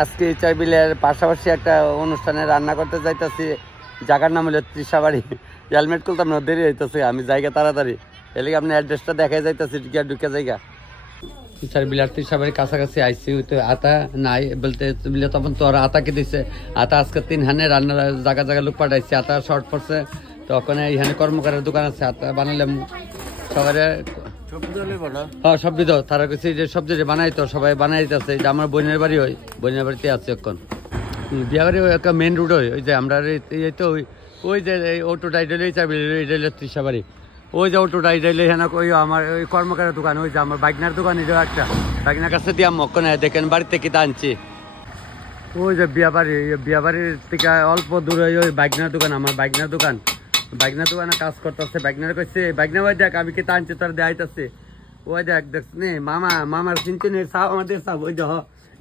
আজকে ইচার বিলের পাশাপাশি একটা অনুষ্ঠানে রান্না করতে যাইতেছি। জায়গার নাম হলো তৃষাবাড়ি। হেলমেট খুলতাম না, দেরি হইতেছে, আমি জায়গা তাড়াতাড়ি এলে আপনি অ্যাড্রেসটা দেখাই যাইতেছি, ঢুকে জায়গা ইচার বিলার তৃষাবাড়ির কাছাকাছি আইসি। তো আতা নাই বলতে বিলে তখন তো ওরা আতাকে দিছে। আতা আজকে 3 হানে রান্নার জায়গা জায়গা লোক পাঠাইছে, আতা শর্ট পড়ছে। তো ওখানে এখানে কর্মকারের দোকান আছে, আতা বানালে সবাই সবজি দাও তারা কিছু যে সবজি বানাই তো সবাই বানাই দিতেছে। যে আমার বোনের বাড়ি হয়, বোনের বাড়িতে আছে এখন বিয়া বাড়ি একটা মেন রোড হয়। ওই যে আমরা তো ওই যে অটোটা এটা তৃষাবাড়ি, ওই যে অটোটা এটা ওই আমার ওই কর্মকারের দোকান, ওই যে আমার বাইকনার দোকান, এটাও একটা বাইকনার কাছে দিয়ে মক্কনে দেখেন বাড়িতে কি আনছি। ওই যে বিয়া বাড়ির থেকে অল্প দূরে ওই বাইকনার দোকান, আমার বাইকনার দোকান। বাইকনার দোকানে কাজ করতেছে। বাইকনার কইছে বাইকনা ভাই দেখ আমি কি আনছি তোর দেখাইতেছে। ওই দেখ দেখছি মামার চিনচিনের সাপ আমাদের সাপ ওই দেখ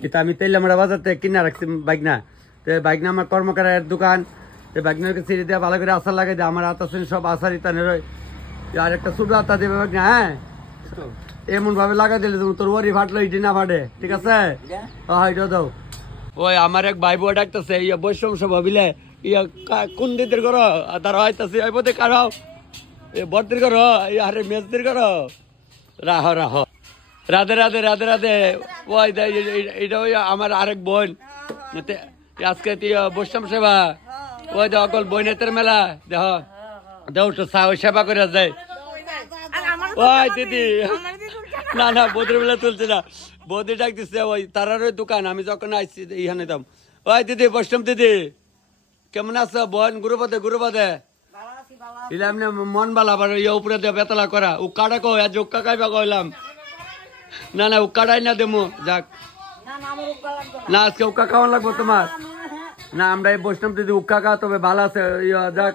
এটা আমি তেল আমরা বাজারতে কিনা রাখছি বাইকনা। তো বাইকনা আমার কর্মকারের দোকান। তো বাইকনাকে ছিঁড়ে দিয়ে ভালো করে আচার লাগাই দেয়। আমার আতাছেন সব আচার ইতানের আর একটা ছোট আতা দেবে বাইকনা। হ্যাঁ এমন ভাবে লাগাই দিলে তোর ওরি ফাটলো ইটি না ফাটে, ঠিক আছে? এটা দাও। ওই আমার এক ভাই বউ ডাকতেছে ইয়া বৈষম সভা বিলে ইয়া কোন দিদের করো তারা হইতাছে ওই বোধে কারাও বর্তির করো আরে মেজদের করো রাহ রাধে রাধে রাধে রাধে। ওই এটা ওই আমার আরেক বোন আজকে বৈষম সেবা। ওই দেখ অকল বইনেতের মেলা দেখ দেও তো সেবা করে যায়। ওই দিদি না বৌদের বেলা তুলছে না, বৌদি ডাক দিচ্ছে ওই তারার ওই দোকান। আমি যখন আইসি ইহানে দাম ওই দিদি বৈষ্ণব দিদি কেমন আছো বোন? গুরুপদে ইলাম না মন বালা আবার ইয়ে উপরে দিয়ে বেতলা করা উক্কাটা কো আজ উক্কা খাইবা কইলাম না উক্কাটাই না দেমু যাক না আজকে উক্কা খাওয়া লাগবো তোমার না। আমরা এই বৈষ্ণব দিদি উক্কা খাওয়া তবে ভালো আছে যাক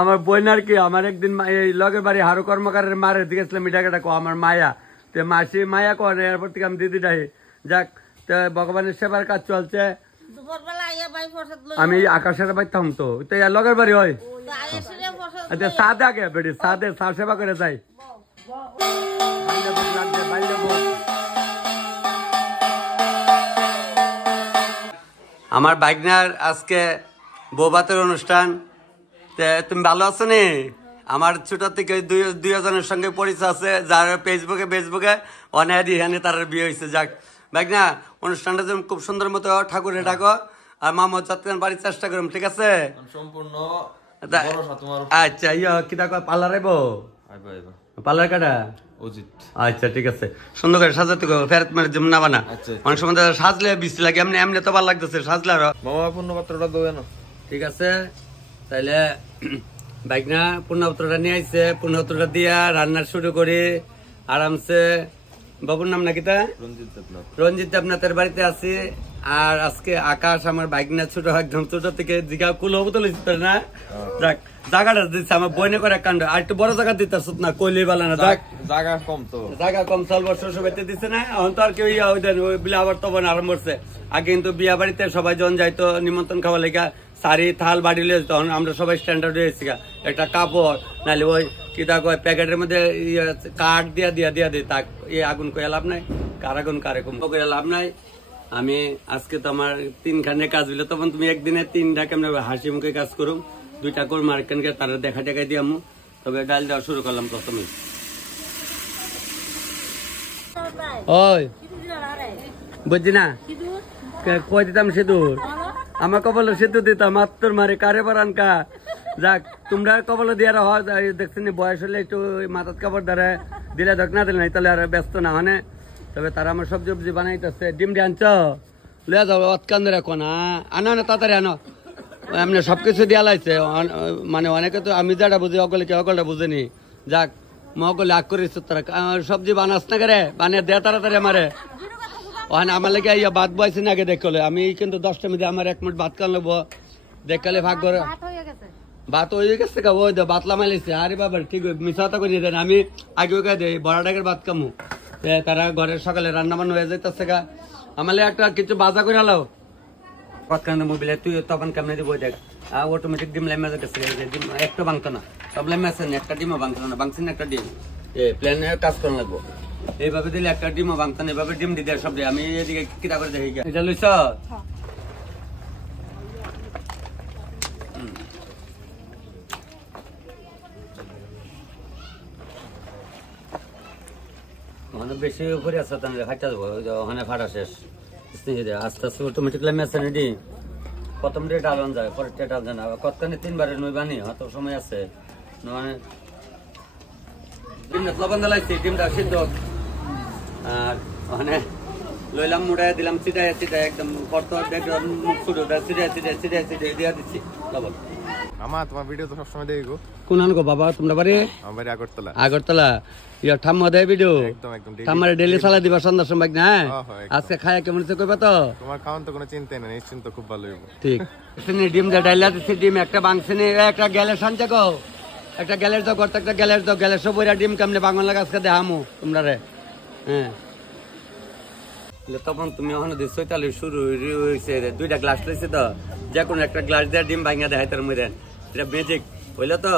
আমার বোন আর কি। আমার একদিন এই লগের বাড়ি হারু কর্মকারের মারে দিয়েছিলাম মিঠাকাটা কো আমার মায়া। তো মাসি মায়া কো এরপর থেকে আমি দিদি ডাই যাক। তো ভগবানের সেবার কাজ চলছে। আমি আকাশের বাড়ি থাম তো লগের বাড়ি হয় সাদে আগে বেড়ি সাদে সা সেবা করে যাই। আমার বাইকনার আজকে বৌভাতের অনুষ্ঠান। তুমি ভালো আছো নি? আমার ছোট থেকে দুইজনের সঙ্গে পরিচয় আছে, যার ফেসবুকে অনেক এখানে তার বিয়ে হয়েছে। যাক বাইকনা অনুষ্ঠানটা যেমন খুব সুন্দর মতো ঠাকুরে ডাকো আর মামা যাত্রান বাড়ির চেষ্টা করুন, ঠিক আছে? সম্পূর্ণ আচ্ছা কি দেখো পার্লার আইব পার্লার কাটা আচ্ছা ঠিক আছে সুন্দর করে সাজাতে ফেরত মানে যেমন না বানা অনেক সময় সাজলে বৃষ্টি লাগে এমনি এমনি তো ভালো লাগতেছে সাজলে আরো মামা পূর্ণপাত্রটা দেবে না, ঠিক আছে? তাইলে বাইকনা পূর্ণপাত্রটা নিয়ে আইছে, পূর্ণপাত্রটা দিয়া রান্নার শুরু করি আরামসে। বাবুর নাম নাকি তা? রঞ্জিত দেবনাথের বাড়িতে আছি। আর আজকে আকাশ আমার বাইকনা ছোট একদম ছোট থেকে জিগা কুল বোতল না যাক জায়গাটা দিচ্ছে আমার বইনে করে কাণ্ড আর একটু বড় জায়গা দিতে না কইলে বেলা না যাক জায়গা কম চল বছর সবাইতে দিচ্ছে না এখন তো আর কেউ বিলে আবার তখন আরম্ভ করছে। আগে কিন্তু বিয়া বাড়িতে সবাই জন যাইতো নিমন্ত্রণ খাওয়া লেগা শাড়ি থাল বাড়িলে তখন আমরা সবাই স্ট্যান্ডার্ড হয়েছি একটা কাপড় নাহলে ওই কি তা কয় প্যাকেটের মধ্যে কাঠ দিয়া দিই তাক আগুন করে লাভ নাই, কার আগুন কারে কম করে লাভ নাই। আমি আজকে তো আমার 3খানে কাজ হইলো তখন তুমি একদিনে 3টা কেমন হাসি মুখে কাজ করুম 2টা করে মার্কেনকে তারা দেখা দিয়ামু। তবে ডাল দেওয়া শুরু করলাম প্রথমে। ওই বুঝছি না কই দিতাম সিঁদুর আমার কপালে সিঁদুর দিতাম মাত্র মারে কারে বারান কা যাক তোমরা কপালে দিয়ে হয় দেখছেন বয়স হলে একটু মাথার কাপড় দ্বারা দিলে দেখ না দিলে নাই তাহলে আর ব্যস্ত না মানে। তবে তারা আমার সবজি উবজি বানাইতেছে। ডিম ডি আনছ লিয়া যাও অতকান ধরে কোন আনো না তাড়াতাড়ি আনো এমনি সবকিছু দিয়া লাইছে মানে অনেকে তো আমি যেটা বুঝি অকলে কি অকলটা বুঝেনি যাক মকলে আগ করিস তারা সবজি বানাস না করে বানিয়ে দেয় তাড়াতাড়ি আমারে ওখানে আমার লেগে ইয়া ভাত বয়সে না আগে দেখলে আমি কিন্তু 10টা মধ্যে আমার 1 মিনিট ভাত খান লাগবো দেখালে ভাগ করে ভাত হয়ে গেছে ওই বাতলা মালিছে আরে বাবা ঠিক মিশাতা করে দেন আমি আগে ওকে দেই বড় টাকের ভাত কামু তারা ঘরের সকালে রান্না বান্না হয়ে যাইতেছে গা আমার একটা কিছু বাজা করে আলো পৎকান্ড মোবিলে তুই তখন কেমনে দিব দেখ অটোমেটিক ডিম লেমে গেছে ডিম একটা ভাঙতো না সব লেমে আছে একটা ডিমও ভাঙতো না ভাঙছি না একটা ডিম প্ল্যানে কাজ করা লাগবো এইভাবে দিলে একটা ডিমও ভাঙতাম, এইভাবে ডিম দিতে সব দিয়ে। আমি এদিকে কিতা করে দেখি এটা লইছ মানে বেশি উপরে আছে তাহলে খাইতে দেবো ওখানে ফাটা শেষ। আস্তে আস্তে অটোমেটিকলি মেশিনে দি প্রথম ডে ডালন যায়, পরের ডে ডাল যায় না, কতখানি 3 বারে নই বানি হত সময় আছে। মানে ডিমটা লবণ দিলাইছি, ডিমটা সিদ্ধ আর ওখানে লইলাম মুড়াই দিলাম চিটাই চিটাই একদম মুখ শুরু চিটাই চিটাই চিটাই চিটাই দিয়া দিচ্ছি লবণ। আমার তোমার ভিডিও তো সবসময় দেখি গো। কোন আনগো বাবা তোমরা বাড়ি? আমার বাড়ি আগরতলা। আগরতলা ইয়া ঠাম্মা দেয় ভিডিও? একদম একদম ঠাম্মার ডেইলি চালা দিবা সন্ধ্যার সময় না? আজকে খায়া কেমন হচ্ছে কইবা তো? তোমার খাওয়ান তো কোনো চিন্তাই নাই, নিশ্চিন্ত খুব ভালো হইব। ঠিক শুনি ডিম দা ডাইলা দিছি, ডিম একটা বাংছিনি একটা গেলে শান্তি কও, একটা গেলের দাও করতে, একটা গেলের দাও, গেলে সব বইরা ডিম কেমনে বাঙন লাগা আজকে দেখামু তোমরা রে। হ্যাঁ তখন তুমি ওখানে দিচ্ছ তাহলে শুরু হয়েছে, 2টা গ্লাস লইছে তো, যে কোনো একটা গ্লাস দিয়ে ডিম ভাঙা দেখাই তার মধ্যে এটা ম্যাজিক হইলো তো।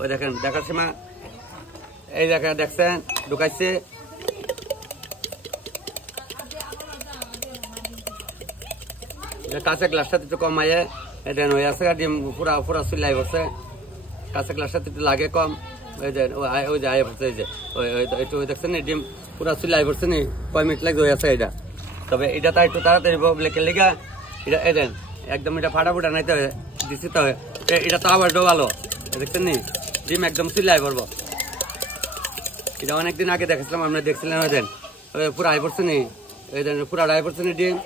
ওই দেখেন দেখার সময় এই দেখা দেখছেন ঢুকাইছে, কাঁচা গ্লাসটা একটু কমাইয়ে দেন হয়ে আছে, ডিম পুরা পুরা চুলাই বসে, কাঁচা গ্লাসটা একটু লাগে কম, ওই যে ওই যে আয় পড়ছে, এই যে ওই দেখছেন ডিম পুরা চুলাই পড়ছে নি, কয় মিনিট লাগে হয়ে আছে এটা। তবে এটা তো একটু তাড়াতাড়ি ব্লেকের লেগা এটা এই দেন একদম এটা ফাটা ফুটা নাইতে দিচ্ছি তো, এটা তো আবার ভালো দেখছেন নি ডিম একদম চুলাই পড়বো। এটা অনেকদিন আগে দেখেছিলাম, আমরা দেখছিলাম ওই দেন পুরা আয় পড়ছে নি, এই দেন পুরা আয় পড়ছে নি ডিম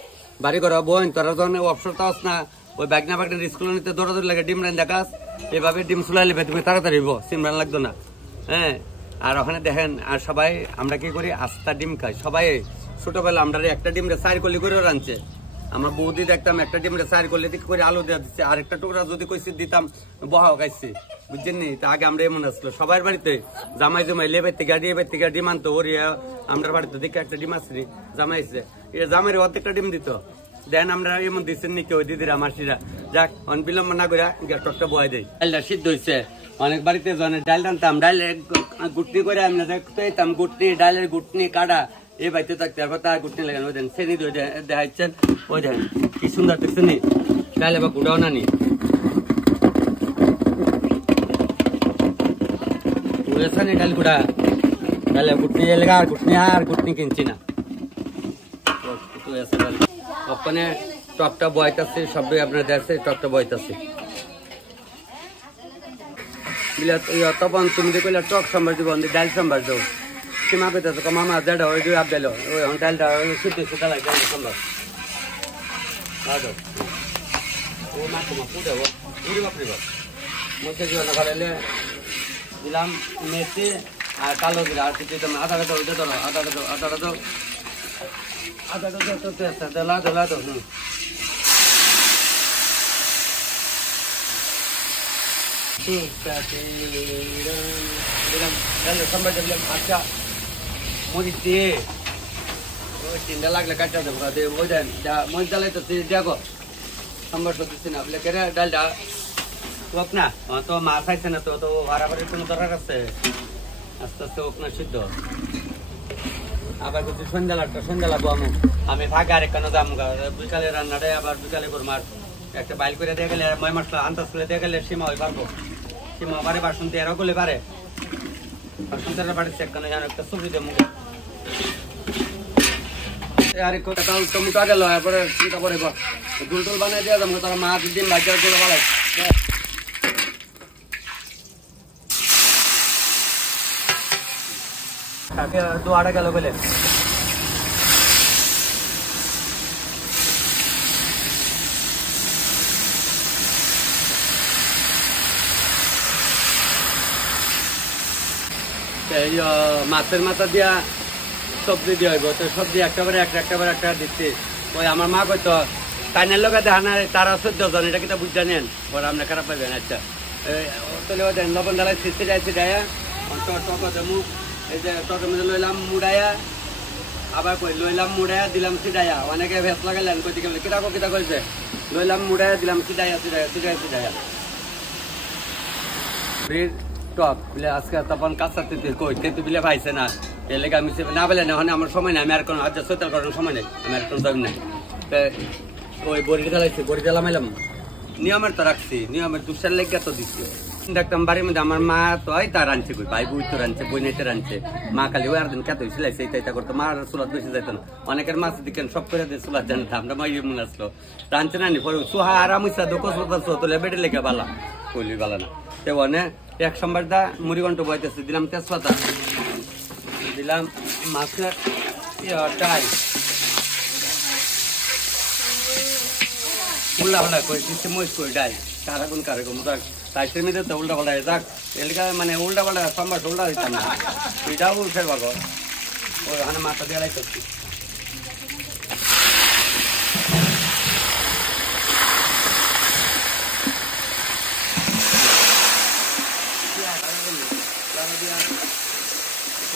বাড়ি করা বোন তোরা যখন অবসর তাস না, ওই ব্যাগনা ব্যাগনা স্কুল নিতে দৌড়াদৌড়ি লাগে ডিম রান দেখাস, এইভাবে ডিম চুলাইলে তুমি তাড়াতাড়ি সিমরান লাগতো না। হ্যাঁ আর ওখানে দেখেন আর সবাই আমরা কি করি আস্তা ডিম খাই, সবাই ছোটবেলা আমরা একটা ডিমরে 4 কলি করে রাঁধছে, আমরা বৌদি দেখতাম একটা ডিমরে 4 কলি দিক করে আলু দিয়ে দিচ্ছে, আর একটা টুকরা যদি কইছি দিতাম বহাও খাইছি বুঝছেন নি। তা আগে আমরা এমন আসলো সবার বাড়িতে জামাই জমাই লেবার থেকে ডিম আনতো, ওরিয়া আমরা বাড়িতে দেখে একটা ডিম আসছি জামাইছে, এটা জামাইয়ের অর্ধেকটা ডিম দিত দেন আমরা এমন দিচ্ছেন নি কেউ দিদিরা মাসিরা, যাক বিলম্ব না করে টকটা বয় দেয়। ডালটা সিদ্ধ হয়েছে, অনেক বাড়িতে ডাল টানতাম, ডাল গুটনি করে আমরা দেখতাম, গুটনি ডালের গুটনি কাটা এই বাড়িতে থাকতে আর তার গুটনি লাগানো, ওই দেন সেনি দেখাচ্ছেন, ওই দেন কি সুন্দর দেখছেন নি ডাল এবার গুড়াও না নি ডাল গুড়া ডালে গুটনি এলাকা আর গুটনি কিনছি না। ওখানে টকটা বয়তাছে সবই আপনার দেখছে টকটা বয়তাছে তখন তুমি দেখলে টক সম্বার দিব ডাল সম্বার দেও সীমা পেতেছো মামা যেটা ওই আপ দিল ওই ডালটা শুদ্ধ শুদ্ধ লাগে ডাল সম্বার ও মাছ পুড়ে বাপরি বাপ মধ্যে জীবন ভালো দিলাম মেথি আর কালো জিরা আর কিছু আদাটা দাও ওইটা ধরো আদাটা দাও আদাটা দেলা দেলা তো দিলাম সম্বার দিলাম। আচ্ছা মরিচ দিয়ে ওই 3টা লাগলে কাটা দেবো ওই দেন মরিচ ডালাই তো দেখো সম্বার তো দিচ্ছি না বলে কেরে ডালটা হোক না, তো মাছ খাইছে না তো বাড়াবাড়ির কোনো দরকার আছে, আস্তে আস্তে হোক না সিদ্ধ। আবার কিছু সন্ধ্যা লাগবো আমি ফাঁকা আর এখানে যাম বিকালে রান্নাটাই আবার বিকালে করবো, আর একটা বাইল করে দিয়ে গেলে ময় মশলা আন্দাজ করে দিয়ে গেলে সীমা হয়ে পারবো, সীমা পারে বাসন তেরো করলে পারে বাসন তেরো বাড়ির সেখানে যেন একটা সুবিধা মুখে আর টমেটো আগে লয় পরে চিন্তা করে দুল টুল বানাই দিয়ে যাবো, তারা মাছ ডিম ভাজা করে ভালো দোয়াটা গেল বলে মাছের মাথা দিয়া সবজি দিয়ে হইব, তো সবজি একটাবারে একটা দিচ্ছি। ওই আমার মা কইতো টাইনের লোক দেখা তারা 14 জন, এটা কিটা বুঝতে নেন ওরা আপনি খারাপ পাইবেন। আচ্ছা তাহলে ওই লবণ ডালাই সিটাইয়া মুখ এই যে টকের মধ্যে লইলাম মুড়াইয়া, আবার কই লইলাম মুড়াইয়া দিলাম সিটাইয়া, অনেকে ভেস লাগাইলেন কইতে গেলে কিতা কইছে লইলাম মুড়াইয়া দিলাম সিটাইয়া টক বলে আজকে তখন কাঁচা তেঁতুল কই তেঁতুল বিলে পাইছে না এর লেগে আমি না বলে না আমার সময় নেই, আমি আর কোনো আজ সৈতাল করার সময় নেই, আমি আর কোনো দাবি নাই। ওই বড়ি জ্বালাইছি, বড়ি জ্বালামাইলাম, নিয়মের তো রাখছি, নিয়মের দুঃসার লেগে তো দিচ্ছি। দেখতাম বাড়ির মধ্যে আমার মা তো হয় তা রাঁধছে, কই ভাই বুই তো রাঁধছে, বই নেটে রাঁধছে, মা খালি ওই আর দিন কেত সিলাইছে এইটা করতো, মার চুলাত বেশি যাইতো না, অনেকের মাছ দিকেন সব করে দিয়ে চুলাত জানতাম, আমরা মাই মনে আসলো রাঁধছে না নি পরে সুহা আরাম ইচ্ছা দোকস তোলে বেড়ে লেগে বালা কইলি বালা না। তো অনে এক সম্বার দা মুড়ি ঘন্ট বইতেছে, দিলাম তেজপাতা, দিলাম মাছের টাই, উল্টা পাল্টা করে কিছু মহিষ করে ডাই কারা কোন কারে কম যাক তাইসের মধ্যে তো উল্টা পাল্টা যাক এলাকা মানে উল্টা পাল্টা সম্বার উল্টা দিতাম না, এটাও উঠে বাগো ওই ওখানে মাথা দিয়ে লাই করছি।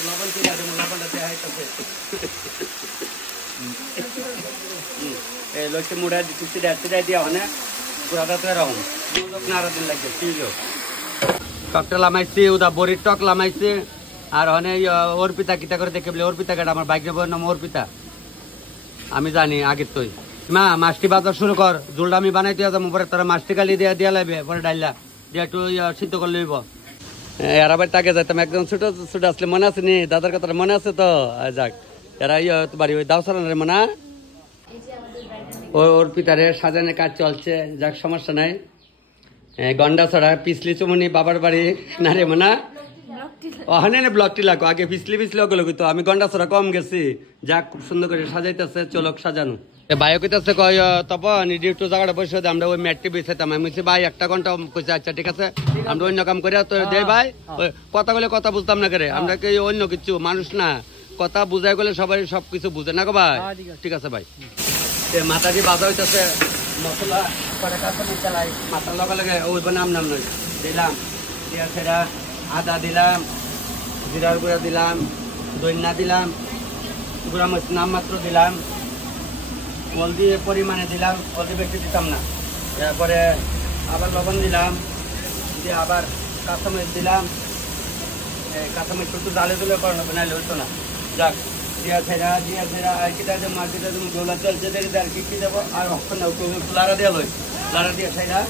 লবণ কিনে আছে, লবণটা দেওয়া হইতেছে, এই লক্ষ্যে মুড়া সিটাই দিয়া মানে পুরাটা তো এরকম নাড়া দিন লাগছে ছিল। টকটা লামাইছি, ওটা বড়ির টক লামাইছে, আর অনেক অর্পিতা কিতা করে দেখে বলে অর্পিতা কাটা আমার বাইক যাবো নাম অর্পিতা, আমি জানি আগের তুই মা মাছটি বাজার শুরু কর, জোলটা আমি বানাইতে যাবো, পরে তোরা মাছটি কালি দিয়া লাগবে, পরে ডাইলা দিয়ে একটু সিদ্ধ করে লইব। এরা বাড়ি তাকে যাইতাম একদম ছোট ছোট আসলে মনে আছে নি, দাদার কথাটা মনে আছে তো, যাক এরা বাড়ি ওই দাও সারানোর মনে ওর পিতারে সাজানোর কাজ চলছে, যাক সমস্যা নাই। গন্ডা ছড়া পিছলি চুমনি বাবার বাড়ি না রে মনা ওখানে ব্লকটি লাগো, আগে পিছলি ওগুলো তো আমি গন্ডা ছড়া কম গেছি, যাক খুব সুন্দর করে সাজাইতেছে, চলক সাজানো। ভাইও কইতাছে কয় তপন ডিউটি জায়গাটা বসে আমরা ওই ম্যাটটি বেছাইতাম, আমি বলছি ভাই 1 ঘন্টা কইছে আচ্ছা ঠিক আছে আমরা অন্য কাম করে তো দেই ভাই, কথা বলে কথা বুঝতাম না করে, আমরা কি অন্য কিছু মানুষ না, কথা বুঝাই গেলে সবাই সবকিছু বুঝে না গো ভাই, ঠিক আছে ভাই। মাথা দিয়ে বাজা হইতেছে মশলা করে কাঁচামি চালাই, মাথার লগে লগে ওই নাম নয় দিলাম, দিয়া সেরা আদা দিলাম, জিরার গুঁড়া দিলাম, দইনা দিলাম, গুঁড়া মরিচ নাম মাত্র দিলাম, হলদি পরিমাণে দিলাম, হলদি বেশি দিতাম না, তারপরে আবার লবণ দিলাম, দিয়ে আবার কাঁচামরিচ দিলাম, কাঁচামরিচ একটু ডালে দিলে করানো নাইলে হইতো না, যাক দিয়া ছেড়া আর কি দেয় মাছ দিতে গোলা চলছে দেখে আর কি দেবো, আর লাড়া দিয়ে লই, লাড়া দিয়ে ছেড়া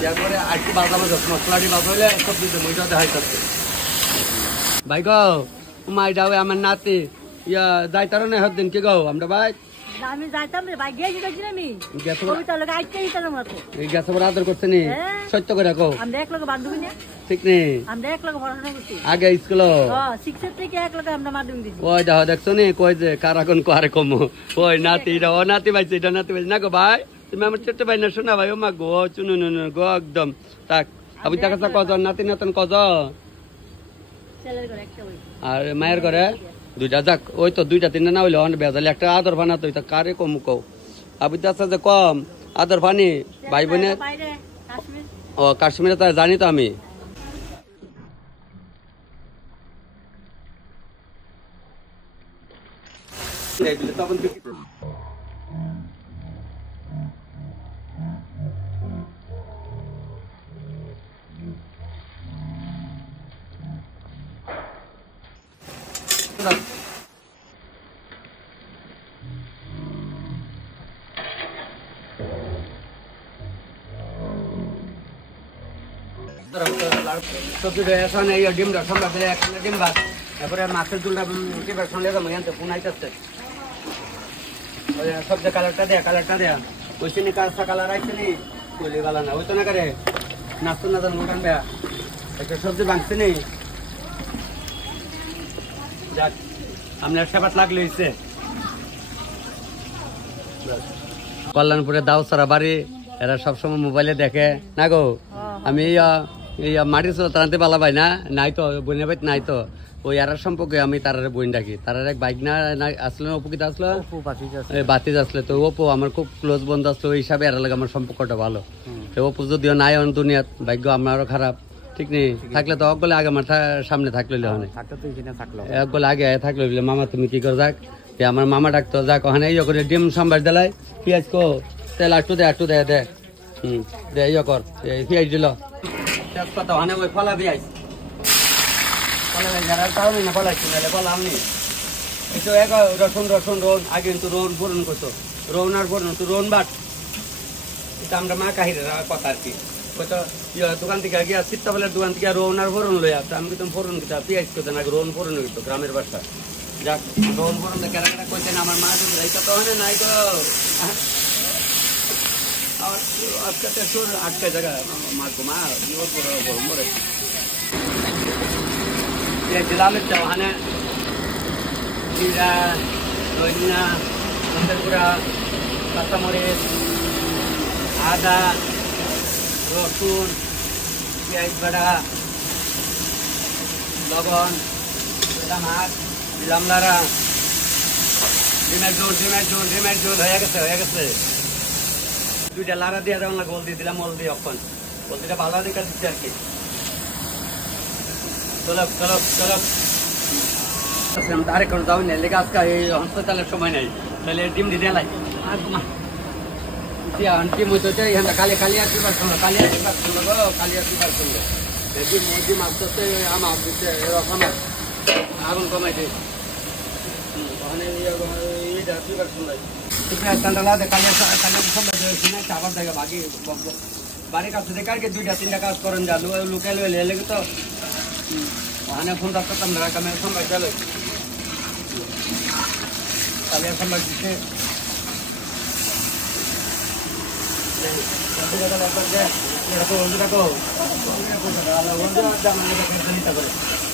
দেওয়ার পরে আর কি বাজা বাজা মশলাটি বাজা হইলে সব দিতে মইটা দেখাই থাকছে। ভাই গো মাই যাও আমার নাতি যাইতারো না হর দিন কি গো আমরা ভাই আমি যাইতাম রে ভাই, গেছি আমি কবিতা লোক আইতে দিতাম মাত্র এই গ্যাস ওপর আদর করছে নি সত্য করে কও, আমরা এক লোক বান্ধবী না ঠিক নেই, আমরা এক লোক পড়াশোনা করছি আগে স্কুল শিক্ষক থেকে এক লোক আমরা মাধ্যমিক দিছি। ওই দেখো দেখছো নি কই যে কারা কোন কারে কম, ওই নাতি এটা ও নাতি ভাইছে এটা নাতি ভাইছে না গো ভাই, তুমি আমার ছোট্ট ভাই না শোনা ভাই, ও মা গো চুনু গো একদম তাক আমি দেখা কজ নাতি নতুন কজ ছেলের ঘরে একটা ওই আর মায়ের ঘরে দুইটা, যাক ওই তো 2টা 3টা না হইলে অনেক বেজালি একটা আদর ফানা তো কারে কম কও, আবু আছে যে কম আদর ফানি ভাই বোনের বাইরে কাশ্মীর, ও কাশ্মীরে তো জানি তো আমি। তখন সবজিটা এখন এই ডিমটা সম্ভব একখানে ডিম ভাত, তারপরে মাছের ঝুলটা টিপার সঙ্গে আনতে ফোন আইতেছে, সবজি কালারটা দেয়া ওই চিনি কাঁচা কালার আইসিনি বলি গালা না ওই তো না করে নাচতো না জানো উঠান বেয়া একটা সবজি ভাঙছে নি, যাক আপনার সেবাত লাগলে হয়েছে। কল্যাণপুরে দাও সারা বাড়ি, এরা সবসময় মোবাইলে দেখে না গো, আমি এই মাটির চুলা টানতে পালা পাই না নাই তো বইনা বাইত নাই তো, ওই আর সম্পর্কে আমি তার বইন ডাকি, তার এক বাইক না আসলো উপকৃত আসলো বাতিজ আসলে, তো ওপো আমার খুব ক্লোজ বন্ধু আসলো, ওই হিসাবে এর লাগে আমার সম্পর্কটা ভালো, তো ওপো যদিও নাই অন দুনিয়াত ভাগ্য আমারও খারাপ, ঠিক নেই থাকলে তো অগলে আগে আমার সামনে থাকলে একগলে আগে থাকলে মামা তুমি কি করে যাক, আমার মামা ডাকতো যাক ওখানে ইয়ে করে ডিম সম্বাস দিলাই পেঁয়াজ কো তেল একটু দে দে ইয়ে কর পেঁয়াজ দিল তেজপাতা ওখানে ওই ফলা পেঁয়াজ যারা তাও না বলাইছি নাহলে বললাম নি এই তো এক রসুন রোন আগে কিন্তু রোন ফোরন করতো রোন আর ফোরন তো রোন বাট এটা আমরা মা কাহিরের কথা আর কি হয়তো দোকান থেকে গিয়া সিত্তাবেলার দোকান থেকে রোন আর ফোরন লই আসতো আমি কিন্তু ফোরন কিতা পেঁয়াজ করতে না রোন ফোরন হইতো গ্রামের বাসা যাক রোন ফোরন কেরা কেরা করতেন আমার মা এইটা তো হয় নাই তো আজকে তো আটটা জায়গা মার মা মরে লালের চাওয়ানে জিরা ধনিয়া মরিচগুড়া কাঁচামরিচ আদা রসুন পেঁয়াজ বাটা লবণ মাছ দিলাম লাড়া ডিমের ঝোল হয়ে গেছে দুইটা লাড়া দিয়ে যেমন গোল দিয়ে দিলাম মল দিয়ে অক্ষণ গোল দিটা ভালো দিকে দিচ্ছি আর কি চলো আরেকক্ষণ যাও না লেগে আজকে এই হাসপাতালের সময় নেই তাহলে ডিম দিয়ে দেয় ডিম হইতে এখানে কালি আর কি পারছো গো কালি আর কি পারছো ডিম আসতে আমার এরকম আগুন কমাইতে ওখানে আবার দেখা বাকি বাড়ির কাছে দেখার দুইটা তিনটা কাজ করেন যা লুকাই লেগে তো ওখানে ফোন করতাম না কামে সময় গেল কালিয়া সময় দিচ্ছে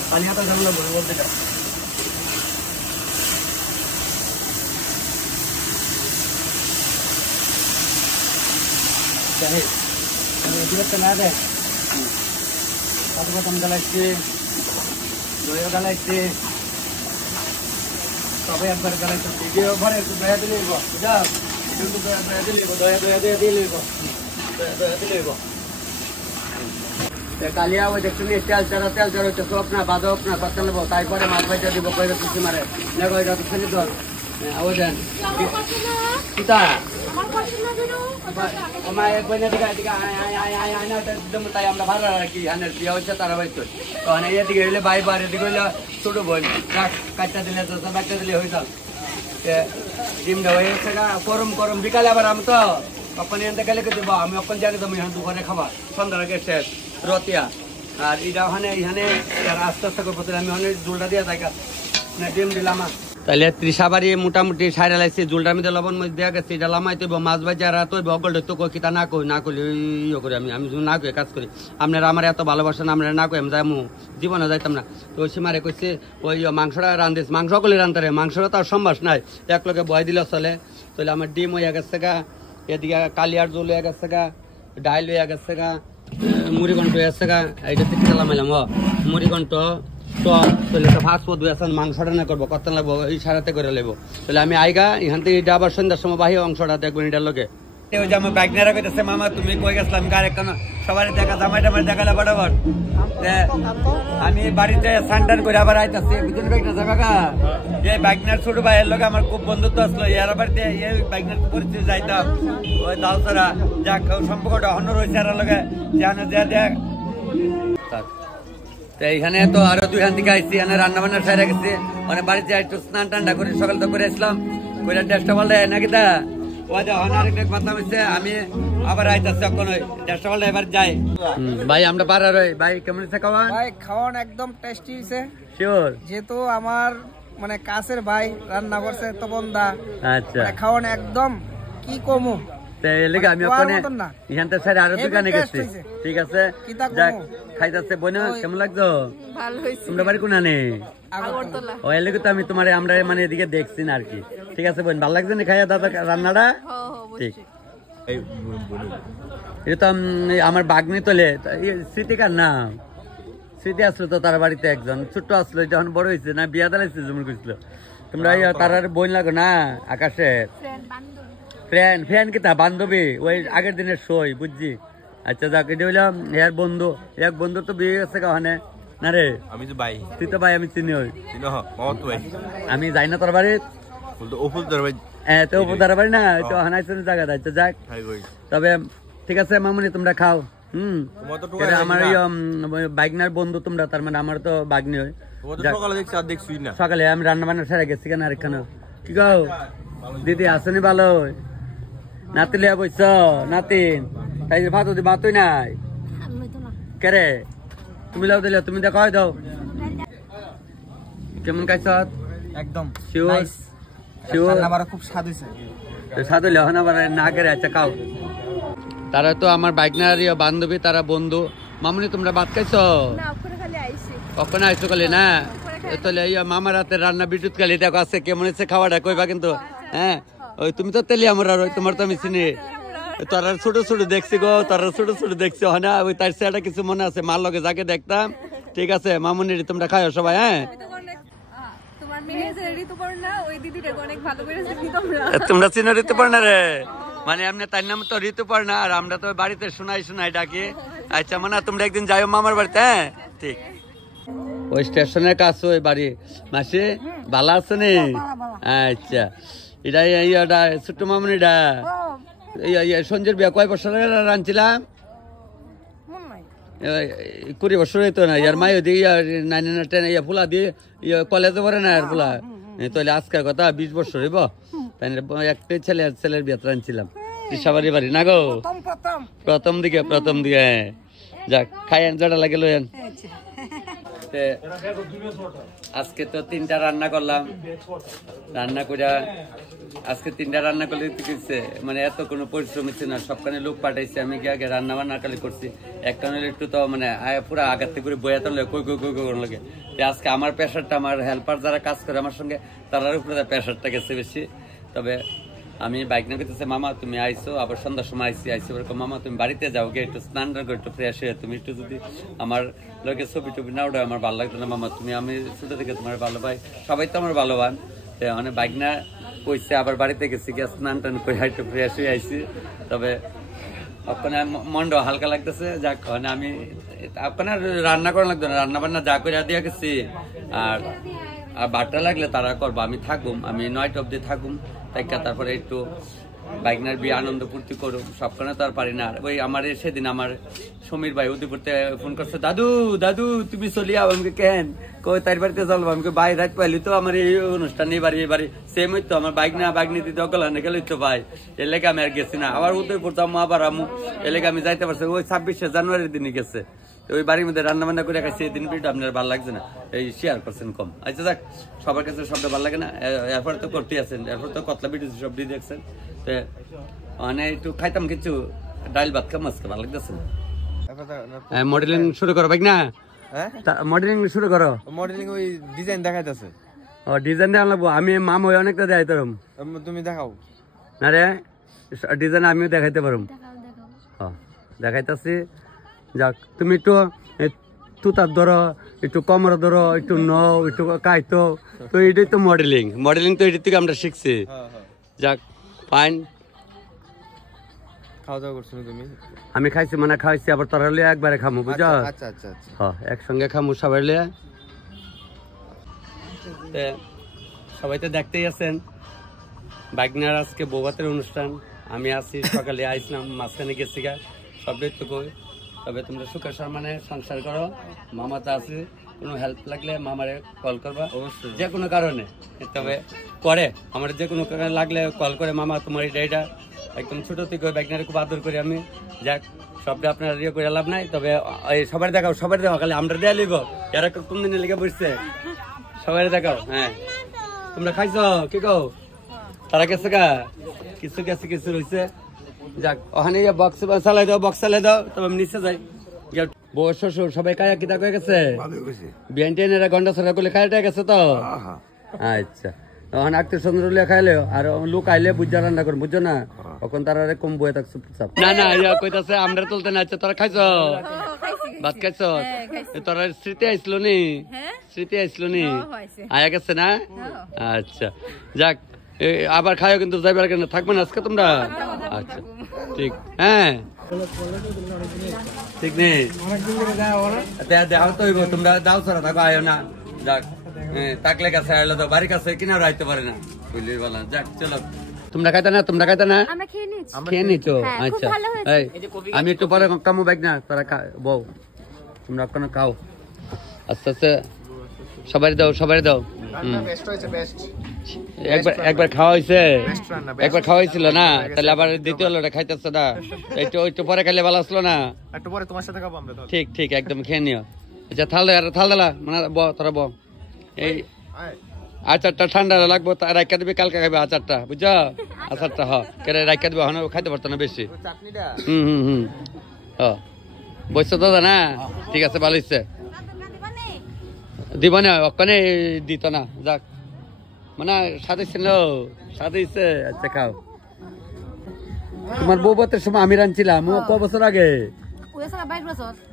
কালিয়া তো যেমন বলতে না দে কতম জ্বালাইছে দইও জ্বালাইছে তবে একবার জ্বালাইছে ভিডিও ভরে একটু দয়া দিলে বুঝা একটু দয়া দিলে কালিয়া ওই দেখুন তেল চারা হচ্ছে সব না বাদো না খরচা নেবো তারপরে মাছ ভাজা দিব কইরে খুশি মারে নেবো এটা তো ছেলে দল ওজন কিতা তাই আমরা ভালো রাখি হানের বিয়ে হচ্ছে তারা বাড়িতে ওখানে এদিকে হইলে বাই বার এদিকে হইলে ছোট বোন কাটটা দিলে বাচ্চা দিলে হয়ে যান ডিমটা হয়ে গেছে গরম বিকালে আবার আমি তো ওখানে এনতে গেলে দেবো আমি ওখানে জানি তো এখানে দুপুরে খাবার সন্ধ্যার আগে শেষ রতিয়া আর এটা ওখানে এখানে আস্তে আস্তে করবো আমি ওখানে জুলটা দিয়ে থাকা ডিম দিলাম তাহলে ত্রিশাবাড়ি মোটামুটি সাইডে লাগছে জুলটার মধ্যে লবণ মধ্যে দেওয়া গেছে এটা লামাই তৈব মাছ ভাজা আর তৈব অগল তো কিতা না করি ইয়ে করি আমি না করি কাজ করি আপনারা আমার এত ভালোবাসেন আমরা না করি আমি যাইমু জীবনে যাইতাম না তো ওই সীমারে কইছে ওই মাংসটা রান্ধিস মাংস কলি রান্তারে মাংসটা তো আর সম্ভাস নাই এক লোকে বয় দিলে চলে তাহলে আমার ডিম হয়ে গেছে গা এদিকে কালিয়ার জল হয়ে গেছে গা ডাইল হয়ে গেছে গা মুড়ি ঘন্ট হয়ে গেছে গা এইটা থেকে লামাইলাম মুড়ি ঘন্ট তাহলে ফাস্টফুড আছেন মাংসটা না করবো কত লাগবো এই সারাতে করে নেবো তাহলে আমি আইগা এখান থেকে এটা আবার সন্ধ্যার সময় বাহি অংশটা দেখবেন এটার লোকে ওই যে আমার বাইক নেরা কইতেছে মামা তুমি কই গেছিলাম গাড়ি একটা সবার দেখা জামাই টামাই দেখালে বরাবর আমি বাড়িতে স্নান করে আবার আইতাছি বুঝলেন বাইকটা যাবে কা এই বাইকনার ছোট ভাইয়ের লোক আমার খুব বন্ধুত্ব আসলো এর বাড়িতে এই বাইকনার পরিচয় যাইতাম ওই দালসারা যাক সম্পর্কটা অন্য রয়েছে আর লোকে জানে দেখ এইখানে তো আরো দুইখান থেকে আইসি এখানে রান্না বান্না সাইরা গেছে মানে বাড়িতে একটু স্নান টান্ডা করে সকাল তো করে আসলাম ওইটা দেড়টা বল দেয় নাকি তা আরেকটা কথা হচ্ছে আমি আবার আইতাছি এখন ওই দেড়টা বল এবার যাই ভাই আমরা পাড়ার ওই ভাই কেমন আছে খাওয়ান ভাই খাওয়ান একদম টেস্টি হয়েছে শিওর যেহেতু আমার মানে কাছের ভাই রান্না করছে তপন দা আচ্ছা খাওয়ান একদম কি কমু আমি ওখানে এখান থেকে আরো দোকানে গেছি ঠিক আছে খাইতেছে বোন কেমন লাগতো তোমরা বাড়ি কোনা নেই ও এলাকা তো আমি তোমার আমরা মানে এদিকে দেখছি না আর কি ঠিক আছে বোন ভালো লাগছে না খাইয়া দাদা রান্নাটা ঠিক এটা তো আমার বাগনি তোলে স্মৃতিকার না স্মৃতি আসলো তো তার বাড়িতে একজন ছোট্ট আসলো যখন বড় হয়েছে না বিয়া দালাইছে যেমন কইছিল তোমরা তার বোন লাগো না আকাশে ফ্রেন্ড কি তা বান্ধবী ওই আগের দিনের সই বুঝছি আচ্ছা যাক এটা হইলাম এর বন্ধু এক বন্ধু তো বিয়ে গেছে ওখানে না রে আমি তো ভাই তুই তো ভাই আমি চিনি ওই ভাই আমি যাই না তোর বাড়ি হ্যাঁ তো উপদার বাড়ি না তো হানাইছেন জায়গা আচ্ছা যাক তবে ঠিক আছে মামুনি তোমরা খাও আমার বাইকনার বন্ধু তোমরা তার মানে আমার তো বাগনি হয় সকালে দেখছি আর দেখছুই না। সকালে আমি রান্না বান্না সেরে গেছি কেন আরেকখানে কি গাও দিদি আসনি ভালো নাতি লিয়া বইছ নাতিন তাই ভাত দি ভাতই নাই কেরে তুমি লাও দিলে তুমি দেখো দাও কেমন খাইছ একদম শিওর শিওর আবার খুব স্বাদ হয়েছে। সাদু লেহন আবার না করে আচ্ছা খাও তারা তো আমার বাইকনার বান্ধবী তারা বন্ধু মামুনি তোমরা ভাত খাইছো কখন আইসো কালি না তাহলে মামার হাতে রান্না বিদ্যুৎ কালি দেখো আছে কেমন হচ্ছে খাওয়াটা কইবা কিন্তু হ্যাঁ ওই তুমি তো তেলি আমার আর তোমার তো আমি চিনি তারা ছোট ছোট দেখছি গো তারা ছোট ছোট দেখছি হয় না ওই তার সেটা কিছু মনে আছে মার লগে যাকে দেখতাম ঠিক আছে মামুনির তোমরা খাও সবাই হ্যাঁ তোমরা চিনো ঋতুপর্ণা রে মানে এমনি তার নাম তো ঋতুপর্ণা আর আমরা তো বাড়িতে শোনাই শোনাই ডাকি আচ্ছা মানে তোমরা একদিন যাইও মামার বাড়িতে হ্যাঁ ঠিক ওই স্টেশনের কাছে ওই বাড়ি মাসি ভালো আছে নি আচ্ছা এটা ইটা ছোট্ট মামুনিটা সঞ্জয়ের বিয়া কয় বছর রাঁধছিলাম 20 বছর হইতো না ইয়ার মাই দিয়ে 9 10 ইয়া ফুলা দিয়ে কলেজে পড়ে না আর ফুলা তাহলে আজকের কথা 20 বছর হইব তাই একটাই ছেলের বিয়া রাঁধছিলাম ত্রিশাবাড়ি বাড়ি না গো প্রথম দিকে যাক খাইয়েন যেটা লাগে লইয়েন আজকে তো 3টা রান্না করলাম রান্না করে আজকে 3টা রান্না করলে মানে এত কোনো পরিশ্রম হচ্ছে না সবখানে লোক পাঠাইছি আমি কি আগে রান্না বান্না কালি করছি একখানে একটু তো মানে পুরো আঘাত থেকে করে বইয়া তোলে কই লাগে আজকে আমার প্রেশারটা আমার হেল্পার যারা কাজ করে আমার সঙ্গে তার উপরে প্রেশারটা গেছে বেশি তবে আমি বাইক না করতেছে মামা তুমি আইসো আবার সন্ধ্যার সময় আইসি ওরকম মামা তুমি বাড়িতে যাও গে একটু স্নান করে একটু ফ্রেশ হয়ে তুমি একটু যদি আমার লোকের ছবি টবি না ওটা আমার ভালো লাগতো না মামা তুমি আমি ছোট থেকে তোমার ভালো পাই সবাই তো আমার ভালোবান মানে বাইক না কইছে আবার বাড়িতে গেছি গিয়ে স্নান টান করে একটু ফ্রেশ হয়ে আইসি তবে ওখানে মনটা হালকা লাগতেছে যাক মানে আমি ওখানে রান্না করা লাগতো না রান্না বান্না যা করে দিয়ে গেছি আর বারটা লাগলে তারা করবো আমি থাকুম আমি 9টা অব্দি থাকুম তারপরে একটু বাইকনার বিয়ে আনন্দ ফুর্তি করুম সবখানে তো আর পারি না ওই আমার সেদিন আমার সমীর ভাই উদয়পুরতে ফোন করছে দাদু তুমি চলিয়া আমাকে কেন কই তার বাড়িতে চলবো আমাকে ভাই রাত পাইলি তো আমার এই অনুষ্ঠান এই বাড়ি সেম হইতো আমার বাইক নিতে দখলানে গেলে তো ভাই এর লেগে আমি আর গেছি না আবার উদয়পুর যাবো আবার আমু এর লেগে আমি যাইতে পারছি ওই 26শে জানুয়ারির দিনই গেছে ওই বাড়ির মধ্যে রান্না বান্না করে খাইছি এই দিন ভিডিও আপনার ভালো লাগছে না এই শেয়ার করছেন কম আচ্ছা যাক সবার কাছে সবটা ভালো লাগে না এরপরে তো করতে আছেন এরপর তো কতলা ভিডিও সব দিয়ে দেখছেন মানে একটু খাইতাম কিছু ডাল ভাত খাম আজকে ভালো লাগতেছে না মডেলিং শুরু করো ভাই না মডেলিং শুরু করো মডেলিং ওই ডিজাইন দেখাইতেছে ও ডিজাইন দেওয়া লাগবো আমি মাম ওই অনেকটা দেখাই তোরম তুমি দেখাও না রে ডিজাইন আমিও দেখাইতে পারম দেখাইতেছি যাক তুমি একটু তুতার ধরো একটু কমর ধরো একটু নও একটু কাইতো তো এটাই তো মডেলিং তো এটার থেকে আমরা শিখছি যাক ফাইন খাওয়া দাওয়া করছো তুমি আমি খাইছি মানে খাইছি আবার তোরা লিয়ে একবারে খামু বুঝছো আচ্ছা হ্যাঁ একসঙ্গে খামু সবাই লিয়ে সবাই তো দেখতেই আছেন বাইকনার আজকে বৌভাতের অনুষ্ঠান আমি আছি সকালে আইসলাম মাঝখানে গেছি গা সবটাই তো কই তবে তোমরা সুখে সম্মানে সংসার করো মামা তো আছে কোনো হেল্প লাগলে মামারে কল করবা অবশ্যই যে কোনো কারণে তবে করে আমার যে কোনো কারণে লাগলে কল করে মামা তোমার এটা একদম ছোট থেকে বাইকনারে খুব আদর করি আমি যাক সবটা আপনার ইয়ে করে লাভ নাই তবে সবার দেখাও খালি আমরা দেয়া লিব এরা কোন দিনে লিখে বসছে সবাই দেখাও হ্যাঁ তোমরা খাইছো কি কও তারা গেছে গা কিছু রয়েছে যাক ওখানে বক্স চালাই দাও তবে আমি নিচে যাই বউ শ্বশুর সবাই কায়া কিতা কয়ে গেছে বিয়ান টেনেরা ঘন্টা ছড়া করলে খাইটা গেছে তো আচ্ছা ওখানে আত্মীয় স্বজন খাইলে আর লোক আইলে বুঝা রান্না করুন বুঝছো না তখন তারা কম বয়ে থাকছে না ইয়া কইতাছে আমরা তুলতে না তোরা খাইছ ভাত খাইছ তোরা স্মৃতি আইসলো নি আয়া গেছে না আচ্ছা যাক আবার খাইও কিন্তু যাইবার কেন থাকবে না আজকে তোমরা আচ্ছা ঠিক হ্যাঁ ঠিক নেই দেখাও তো হইব তোমরা দাও ছাড়া থাকো আয়ো না যাক থাকলে কাছে আইলো তো বাড়ির কাছে কিনা রাইতে পারে না বুঝলি বলা যাক চলো তোমরা খাইতে না খেয়ে নিচ্ছো আচ্ছা আমি একটু পরে কামু বাইক না তারা বউ তোমরা কোনো খাও আস্তে আস্তে সবাই দাও সবাই দাও বেস্ট হয়েছে বেস্ট একবার খাওয়া হয়েছে একবার খাওয়া হয়েছিল না তাহলে আবার দ্বিতীয় লোটা খাইতেছে না একটু একটু পরে খাইলে ভালো আসলো না একটু পরে তোমার সাথে খাবো আমরা ঠিক ঠিক একদম খেয়ে নিও আচ্ছা থাল দালা মানে তোরা এই আচারটা ঠান্ডা লাগবো রাখা দিবি কালকে খাবে আচারটা বুঝছো আচারটা কেরে রাখা দিবি এখন খাইতে পারতো না বেশি চাটনিটা হুম বসছো দাদা না ঠিক আছে ভালো হচ্ছে দিব না ওখানে দিত না যাক মানে সাথে ছিল সাথে আচ্ছা খাও তোমার বউ বাতের সময় আমি রাঁধছিলাম ক বছর আগে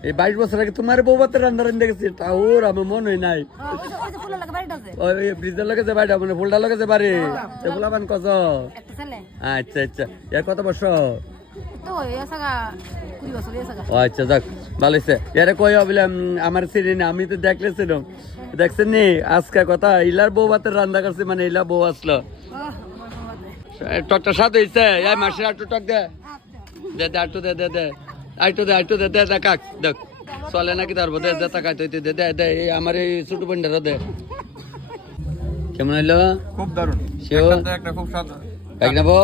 এই 22 বছর আগে তোমার বউ বাতের রান্না রান্ধে গেছি ওর আমার মন হয় নাই ওই ব্রিজের লগে যে বাড়িটা মানে ফুলটা লগে যে বাড়ি সেগুলা বান কত আচ্ছা আচ্ছা এর কত বছর ও আচ্ছা যাক ভালো হয়েছে এরে কই বলে আমার চিনি না আমি তো দেখলেছিলাম দেখছেন নি আজকে কথা ইলার বউ ভাতের রান্না করছে মানে ইলা বউ আসলো টকটা স্বাদ হয়েছে এই মাসের আটু টক দে দে দে আটু দে দে দে আইটু দে আইটু দে দে দে কাক দেখ চলে নাকি তার দে দে তাকাই তুই দে দে দে আমার এই ছোট বোনটার দে কেমন হইলো খুব দারুণ শিও একটা খুব স্বাদ কাক নেবো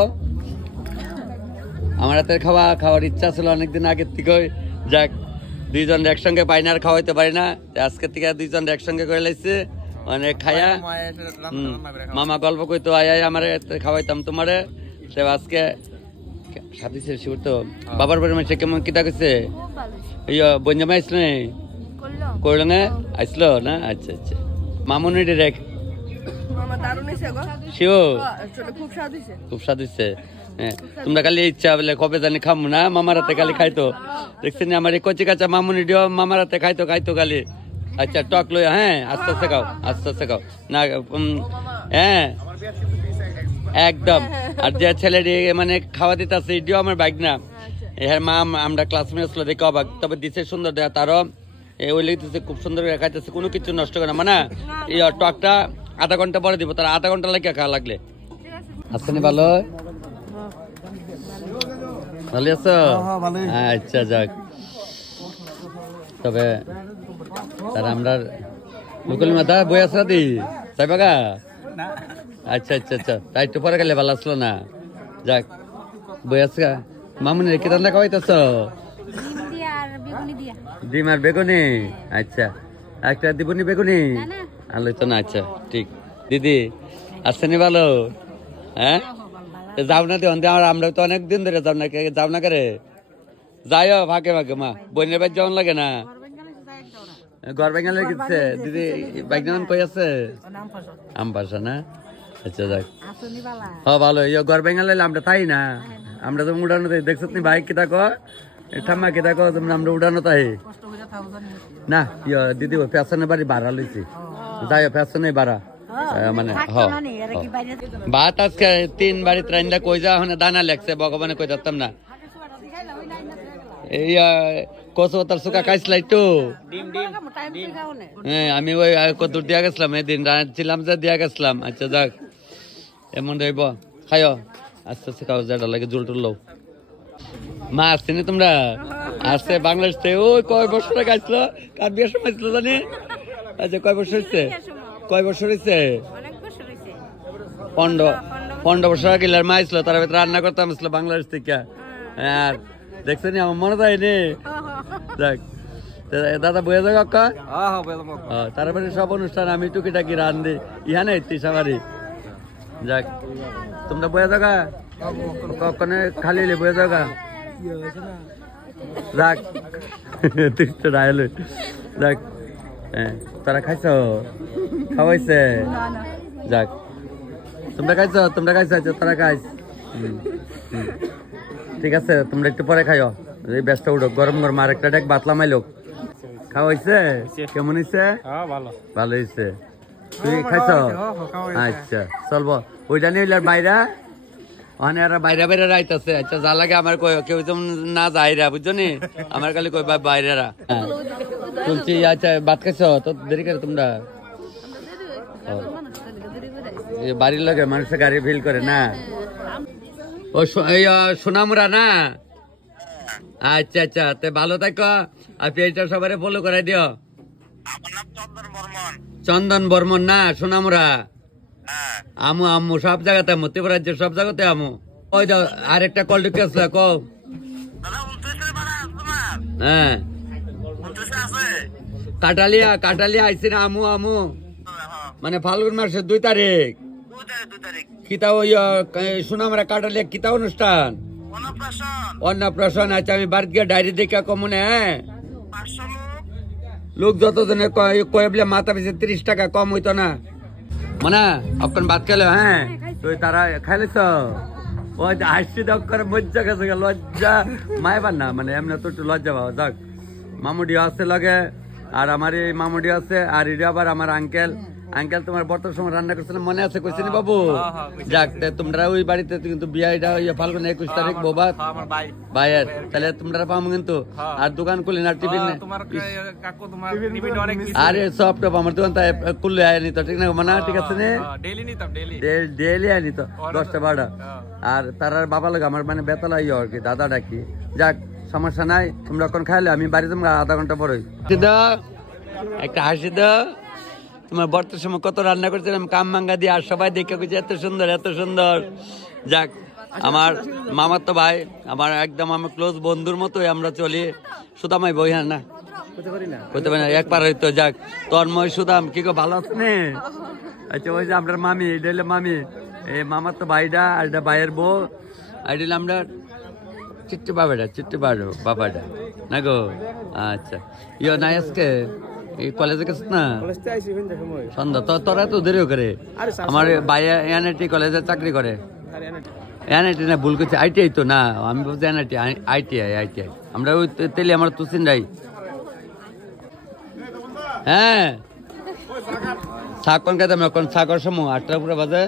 আমার হাতের খাওয়ার ইচ্ছা ছিল অনেকদিন আগের থেকে যাক দুইজন একসঙ্গে পাই না আর খাওয়াইতে পারি না আজকে থেকে দুইজন একসঙ্গে করে লাইছে অনেক খায়া মামা গল্প কইতো আয় আমার খাওয়াইতাম তোমারে সে আজকে সাথী শিবর তো বাবার বাড়ির মানুষ কেমন কিতা কইছে বঞ্জামা আসলো না করলো না আসলো না আচ্ছা আচ্ছা মামুনি রেখ শিও খুব স্বাদ হয়েছে তোমরা খালি ইচ্ছা বলে কবে জানি খামু না মামার হাতে খালি খাইতো দেখছেন আমার এই কচি কাঁচা মামুনি ডিও মামার হাতে খাইতো খালি আচ্ছা টক লই হ্যাঁ আস্তে আস্তে খাও না হ্যাঁ একদম আর যে ছেলেটি মানে খাওয়া দিতে আছে এটিও আমার বাইক না হ্যাঁ মা আমরা ক্লাসমেট আসলো দেখে অবাক তবে দিছে সুন্দর দেয় তারও ওই লেগেছে খুব সুন্দর খাইতেছে কোনো কিছু নষ্ট করে না মানে এই টকটা আধা ঘন্টা পরে দিব তারা আধা ঘন্টা লাগে খাওয়া লাগলে আসছেনি ভালো ভালো আছো আচ্ছা যাক তবে তারা আমরা মুকুল মাথা বই আসা দি তাই বাগা আচ্ছা আচ্ছা আচ্ছা তাই একটু পরে গেলে ভালো আসলো না যাক বই আসা মামুনি কি রান্না খাওয়াইতেছ ডিম আর বেগুনি আচ্ছা একটা দিবনি বেগুনি আলো তো না আচ্ছা ঠিক দিদি আসছেনি ভালো হ্যাঁ যাও না দেন আমরা তো অনেক দিন ধরে যাও না করে যাইও ভাগে ভাগে মা বোনের বাড়ি যাওয়ান লাগে না ঘর বেঙ্গালে গেছে দিদি বাইক নাম কই আছে আমপাশা না আচ্ছা যাক ভালো ঘর বেঙ্গালে আমরা তাই না আমরা তো উড়ানো তাই দেখছো তুমি বাইক কিতা কো ঠাম্মা কিতা কো তোমরা আমরা উড়ানো তাই না দিদি পেছনের বাড়ি ভাড়া লইছি যাইও পেছনে ভাড়া মানে ভাত আজকে 3 বাড়িতে রান্না কই যা হনে দানা লাগছে ভগবানে কই দিতাম না এই কচুতার সুকা খাইছিলাই তো হ্যাঁ আমি ওই কত দিয়া গেছিলাম এদিন রাঁধছিলাম যে দিয়া গেছিলাম আচ্ছা যাক এমন রইব খাইও আস্তে আস্তে খাও যেটা লাগে জুল টুল লো মা আসছেনি তোমরা আসছে বাংলাদেশ থেকে ওই কয় বছর আগে আসলো কার বিয়ের সময় ছিল জানি আচ্ছা কয় বছর হয়েছে কয় বছর হয়েছে 15 বছর আগে মা আসছিল তার ভিতরে রান্না করতাম আসলো বাংলাদেশ থেকে আর দেখছেন আমার মনে যায়নি যাক দাদা বয়ে যাক কাকা তারপরে সব অনুষ্ঠান আমি টুকিটাকি রান্ধি ইহানে তিসাবাড়ি যাক তোমরা বয়ে যাগা কখনো খালি বয়ে যাগা যাক তুই তো ডায়ল যাক তারা খাইছ খাওয়াইছে যাক তোমরা খাইছ তারা খাইছ ঠিক আছে তোমরা একটু পরে খাইও এই ব্যস্ত উঠো গরম গরম আর একটা ডেক বাতলাম আইলো খাওয়াইছে কেমন হয়েছে ভালো হয়েছে তুই খাইছ আচ্ছা চলবো ওইটা নিয়ে বাইরা ওখানে আর বাইরে বাইরে রাইতেছে আচ্ছা যা লাগে আমার কই কেউ যেমন না যাইরা বুঝছো নি আমার খালি কই বাইরেরা তুলছি আচ্ছা ভাত খাইছ তো দেরি করে তোমরা বাড়ির লাগে মানুষের গাড়ি ফিল করে না ও সোনামুরা না আচ্ছা আচ্ছা তে ভালো থাকো আর পেজটা সবাই ফলো করে দিও চন্দন বর্মন না সোনামুরা আমু আমু সব জায়গাতে আমু ত্রিপুরাজ্যের সব জায়গাতে আমু ওই দাও আরেকটা কল ঢুকেছিল কও হ্যাঁ কাটালিয়া আইসি না আমু আমু মানে ফাল্গুন মাসের 2 তারিখ কিতা ওই সোনামুরা কাটালিয়া কিতা অনুষ্ঠান অন্নপ্রাশন। আচ্ছা আমি বাড়িতে গিয়ে ডায়েরি দেখে কমনে হ্যাঁ লোক যতজনের কয়েবলে মাথা পিছিয়ে 30 টাকা কম হইতো না মানে অক্ষণ ভাত খেলো হ্যাঁ তুই তারা খাইলিস ওই হাসি দক্ষর মজ্জা গেছে লজ্জা মাইবার না মানে এমনি তো একটু লজ্জা পাওয়া যাক মামুডি আছে লগে আর আমার এই মামুডি আছে আর এটা আবার আমার আঙ্কেল তোমার বর্তমান সময় রান্না করছিলাম মনে আছে কইছিনি বাবু যাক তোমরা ওই বাড়িতে কিন্তু বিয়া এটা ফাল্গুন 21 তারিখ বোবা ভাইয়ের তাহলে তোমরা পাবো কিন্তু আর দোকান খুলি না টিফিন আরে সব টপ আমার দোকান তাই খুললে আয়নি তো ঠিক না মানে ঠিক আছে না ডেইলি আয়নি তো 10টা 12টা আর তার বাবা লোক আমার মানে বেতলা আর কি দাদা ডাকি যাক সমস্যা নাই তোমরা কোন খাইলে আমি বাড়ি তোমরা আধা ঘন্টা পরে একটা হাসি দাও তোমার বর্তমান সময় কত রান্না করছিলাম কাম মাঙ্গা দিয়ে আর সবাই দেখে গেছে এত সুন্দর যাক আমার মামার তো ভাই আমার একদম আমার ক্লোজ বন্ধুর মতোই আমরা চলি সুদামাই বই হ্যাঁ না করতে পারি না একবার হয়তো যাক তন্ময় সুদাম কি গো ভালো আছে নে আচ্ছা ওই যে আপনার মামি এটা হলো মামি এই মামার তো ভাইটা আর এটা ভাইয়ের বউ আর এটা আমরা চিট্টি বাবাটা না গো আচ্ছা ইয়ে নাই আজকে এই কলেজে গেছিস না সন্ধ্যা তোরা তো দেরিও করে আমার ভাইয়া এনআইটি কলেজে চাকরি করে এনআইটি না ভুল করছে আইটিআই তো না আমি বলছি এনআইটি আইটিআই আমরা ওই তেলে আমার তুসিন রাই হ্যাঁ শাক কোন খাইতাম এখন শাকর সময় 8টার পুরো বাজে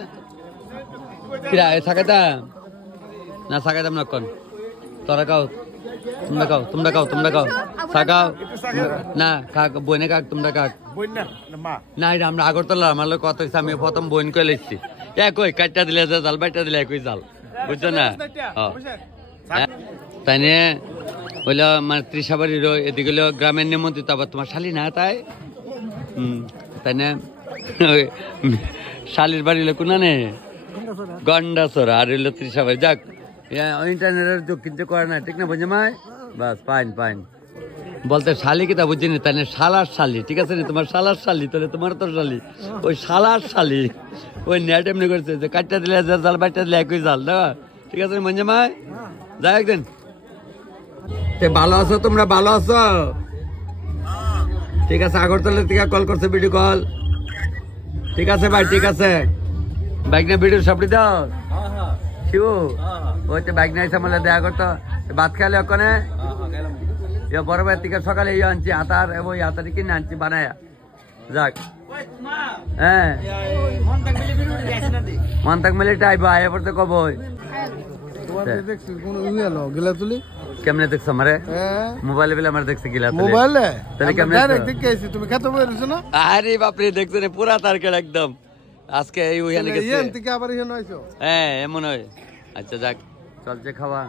কিরা শাকাইতাম না শাকাইতাম না এখন তোরা খাও তোমরা খাও শাকাও না খাক বইনে কাক তোমরা কাক না এটা আমরা আগরতলা আমার লোক কত আমি প্রথম বইন করে লিখছি একই কাটটা দিলে জাল বাইটা দিলে একই জাল বুঝছো না তাই নিয়ে হইলো মানে ত্রিশাবাড়ির এদিকে গ্রামের নিমন্ত্রিত আবার তোমার শালি না তাই তাই না শালির বাড়ি হলো কোনা নে গন্ডাছড়া আর হইলো ত্রিশাবাড়ি যাক ইন্টারনেটের যুগ কিন্তু করে না ঠিক না বুঝে মাই বাস পাইন বলতে শালি কিতা বুঝিনি তাই না শালার শালি ঠিক আছে না তোমার শালার শালি তাহলে তোমার তো শালি ওই শালার শালি ওই নেট এমনি করছে যে কাটটা দিলে জাল বাইটা দিলে একই জাল না ঠিক আছে বুঝে মাই যাই একদিন ভালো আছো তোমরা ভালো আছো ঠিক আছে আগরতলা থেকে কল করছে ভিডিও কল ঠিক আছে ভাই ঠিক আছে বাইক না ভিডিও সাপড়ি দাও শিব ওই তো বাইক নাই সামলে দেখা করতো ভাত খাইলে ওখানে বড় ভাইয়ের থেকে সকালে ইয়ে আনছি আতার ওই আতারি কিনে আনছি বানায়া যাক হ্যাঁ মন্তাক মিলিটা আইব আয়া পড়তে কব কেমনে দেখছো আমারে মোবাইলে বেলে আমার দেখছি গিলা মোবাইলে তাহলে কেমনে দেখেছি তুমি কত বলেছ না আরে বাপ রে দেখছো রে পুরা তারকেল একদম আজকে এই ওইখানে গেছে এখান থেকে আবার এখানে আইছো হ্যাঁ এমন হয় আচ্ছা যাক চলছে খাওয়া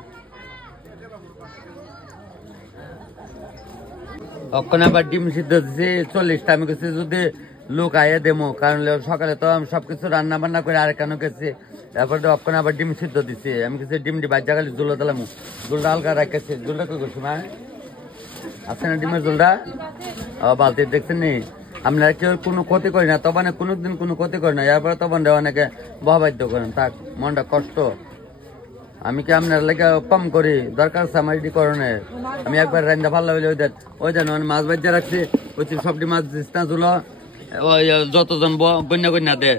অক্ষণ আবার ডিম সিদ্ধ দিছে 40টা আমি কাছে যদি লোক আয়া দেবো কারণ সকালে তো আমি সবকিছু রান্না বান্না করে আর কেন গেছে তারপর অক্ষণ আবার ডিম সিদ্ধ দিছে আমি কিছু ডিম বাচ্চা খালি জুলো দিলাম জুলটা হালকা রাখেছে জুলটা কই করছি মা আছে না ডিমের জুলটা বালতি দেখছেন নি আমরা কেউ কোনো ক্ষতি করি না তখন কোনোদিন কোনো ক্ষতি করি না এরপরে তখন অনেকে বহবাদ্য করেন তাক মনটা কষ্ট আমি কি আপনার লেগে কম করি দরকার আছে আমার এটি করণের আমি একবার রান্না ভালো হইলে ওই দেন মাছ বাজ্যা রাখছি ওই সবটি মাছ দিস না জুলো ওই যতজন বন্যা কন্যা দে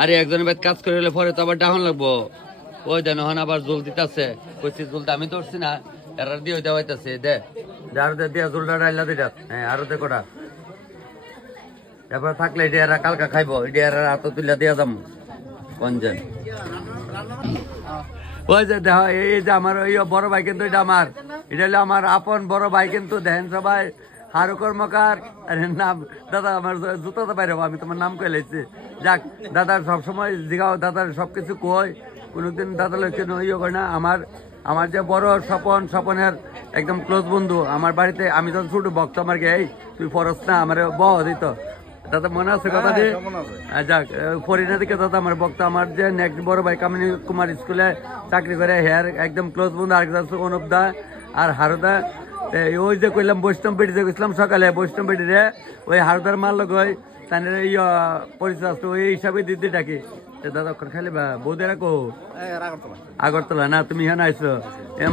আরে একজনের বাদ কাজ করে হলে পরে তো আবার ডাহন লাগবো ওই দেন ওখানে আবার জল দিতেছে কইছি জলটা আমি ধরছি না এরা দিয়ে দেওয়া হইতেছে দে আরো দিয়ে জলটা ডাইলা দিটা হ্যাঁ আরো দে কটা এবার থাকলে এটা এরা কালকা খাইবো এটা এরা হাত তুলে দিয়ে যাম কঞ্জেন ওই যে দেখ এই যে আমার ওই বড় ভাই কিন্তু এটা আমার এটা হলো আমার আপন বড় ভাই কিন্তু দেখেন সবাই হারু কর্মকার নাম দাদা আমার জুতো তো বাইরে আমি তোমার নাম কয়ে লেছি যাক দাদার সবসময় জিগাও দাদার সবকিছু কই কোনোদিন দাদা লোক কেন ইয়ে করে না আমার আমার যে বড় স্বপনের একদম ক্লোজ বন্ধু, আমার বাড়িতে আমি যখন ছোট বক্ত আমার গে এই তুই ফরস না আমার বহ দিত, দাদা মনে আছে কথা দিয়ে? যাক ফরিনা দিকে দাদা আমার বক্তা, আমার যে নেক্সট বড় ভাই কামিনী কুমার স্কুলে চাকরি করে হেয়ার একদম ক্লোজ বন্ধু, আরেকজন অনুপ দা আর হারুদা। ওই যে কইলাম বৈষ্ণব পেটি যে গেছিলাম সকালে, বৈষ্ণব পেটি রে ওই হারুদার মার লোক ওই তাই পরিচয় আসতো, ওই হিসাবে দিদি ডাকি। দাদা খালি বা বৌদেরা কো আগরতলা না, তুমি এখানে আইসো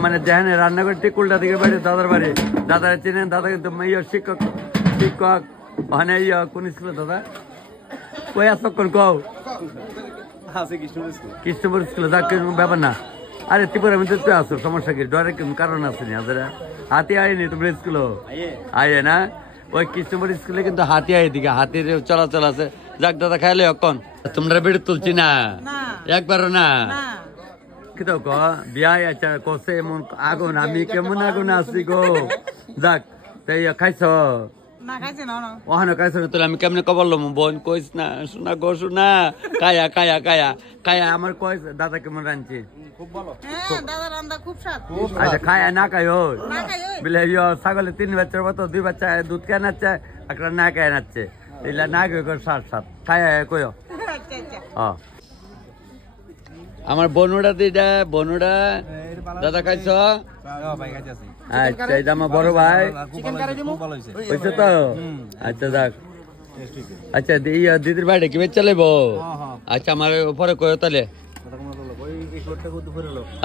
মানে যেখানে রান্না করে ঠিক উল্টা দিকে বাড়ি দাদার বাড়ি, দাদারা চিনেন, দাদা কিন্তু শিক্ষক ওখানে কোন স্কুলে দাদা কই আসো কোন কও কৃষ্ণপুর স্কুলে, যাক ব্যাপার না। আরে ত্রিপুরা মধ্যে তুই আসো, সমস্যা কি, ডরে কারণ আছে নি? হাতি আয়নি তোমরা স্কুল আয়ে না, ওই কৃষ্ণপুর স্কুলে কিন্তু হাতি আয় দিকে, হাতির চলাচল আছে। যাক দাদা খাইলে অকন তোমরা বেড়ে তুলছি না একবারও না কি তো ক বিয়া আচ্ছা কষে এমন আগুন, আমি কেমন আগুন আছি গো। যাক তাই খাইছ ওখানে খাইছ না তোর, আমি কেমনে কবল বোন কইস না শোনা গো শোনা, কায়া কায়া কায়া কায়া আমার কইস দাদা কেমন রাঁধছি আচ্ছা খায়া না খাই বলে ছাগলের 3 বাচ্চার মতো 2 বাচ্চা দুধ কে নাচ্ছে, একটা না খায় নাচ্ছে, এগুলা না কে সাত খায়া কই আমার বনুটা দিদা বনুটা দাদা খাইছ? আচ্ছা এটা আমার বড় ভাই বুঝছো তো? আচ্ছা যাক আচ্ছা দিদির বাড়ি কি চালাইব? আচ্ছা আমার পরে কয় তাহলে,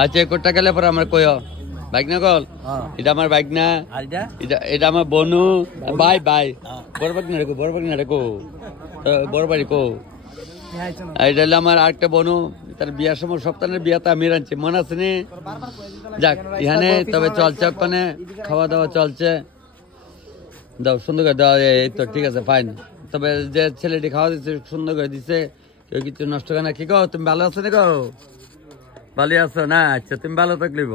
আচ্ছা 1 কোটি টাকা গেলে পরে আমার কয় বাইক না কল, এটা আমার বাইক না, এটা আমার বনু ভাই ভাই বড় বাগ না রেখো, বড় বাগ না রেখো, বড় বাড়ি কো। এটা হলো আমার আরেকটা বনু, তার বিয়ার সময় সপ্তাহের বিয়াতে আমি রাঁধছি, মনে আছে নি? যাক এখানে তবে চলছে, ওখানে খাওয়া দাওয়া চলছে, দাও সুন্দর করে দেওয়া, এই তো ঠিক আছে ফাইন। তবে যে ছেলেটি খাওয়া দিচ্ছে সুন্দর করে দিচ্ছে, কেউ কিছু নষ্ট করে না। কি কো তুমি ভালো আছো না? কো ভালো আছো না? আচ্ছা তুমি ভালো থাকলিব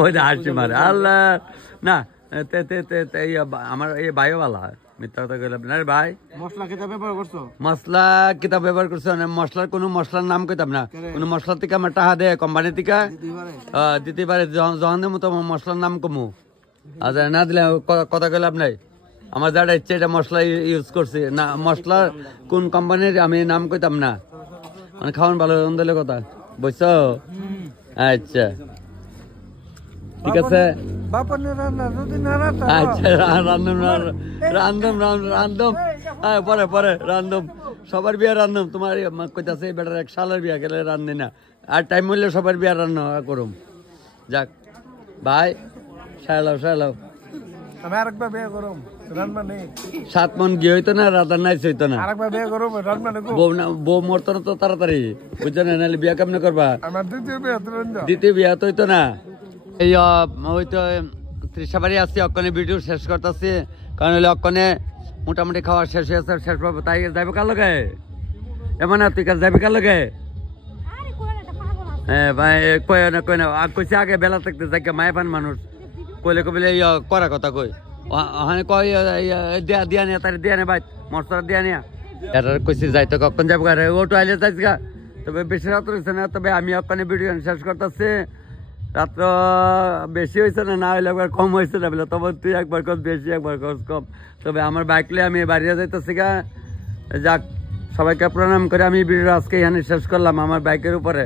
ওই হাসি মারে আল্লাহ না, আমার এই ভাইও ভালো মিথ্যা কথা কইলাম না রে ভাই। মশলা কিতাব ব্যবহার করছো? মশলা কিতাব ব্যবহার করছো না, মশলার কোনো মশলার নাম কইতাম না, কোনো মশলা থেকে আমার টাকা দেয় কোম্পানি থেকে দিতে পারে, যখন দেবো তো মশলার নাম কমু, আচ্ছা না দিলে কথা কইলাম নাই। আমার যারা ইচ্ছে এটা মশলা ইউজ করছি না, মশলার কোন কোম্পানির আমি নাম কইতাম না, মানে খাওয়ান ভালো দিলে কথা বুঝছো? আচ্ছা ঠিক আছে আচ্ছা পরে পরে রান্ধম, সবার বিয়া রান্ধম, তোমার কইতাছে বেটার 1 সালের বিয়া গেলে রান্ধি না, আর টাইম হইলে সবার বিয়া রান্না করুম। যাক ভাই সাইলাও সাইলাও, আমি আরেকবার বিয়ে করুম, রান্না নেই 7 মন গিয়ে হইতো না, রাধার নাইস হইতো না, আরেকবার বিয়ে করুম, রান্না নেই বউ মরতো না তো তাড়াতাড়ি, বুঝছো না? নাহলে বিয়া কেমনে করবা? আমার দ্বিতীয় বিয়া তো হইতো না। এই ওই তো ত্রিশাবাড়ি আসছি, অক্ষণে ভিডিও শেষ করতেছি, কারণ হলে অক্ষণে মোটামুটি খাওয়া শেষ হয়েছে, শেষ পাবো। তাই যাবে কার লগে এমন তুই কাজ যাবি কার লগে? হ্যাঁ ভাই কই না কইছে আগে বেলা থাকতে যাকে মায়ের মানুষ কইলে কইলে করা কথা কই ওখানে কই দিয়া নিয়া তার দিয়া নে ভাই মশলা দিয়া নিয়া এটা কইছি যাই তো কখন যাবো ওটো আইলে যাইস গা। তবে বেশি রাত হয়েছে না, তবে আমি ওখানে ভিডিও শেষ করতেছি। রাত্র বেশি হয়েছে না, না হইলে একবার কম হয়েছে না বলে, তবে তুই একবার কম বেশি একবার কম। তবে আমার বাইকলে আমি বাড়িয়ে যাইতেছি গা। যাক সবাইকে প্রণাম করে আমি ভিডিও আজকে এখানে শেষ করলাম আমার বাইকের উপরে।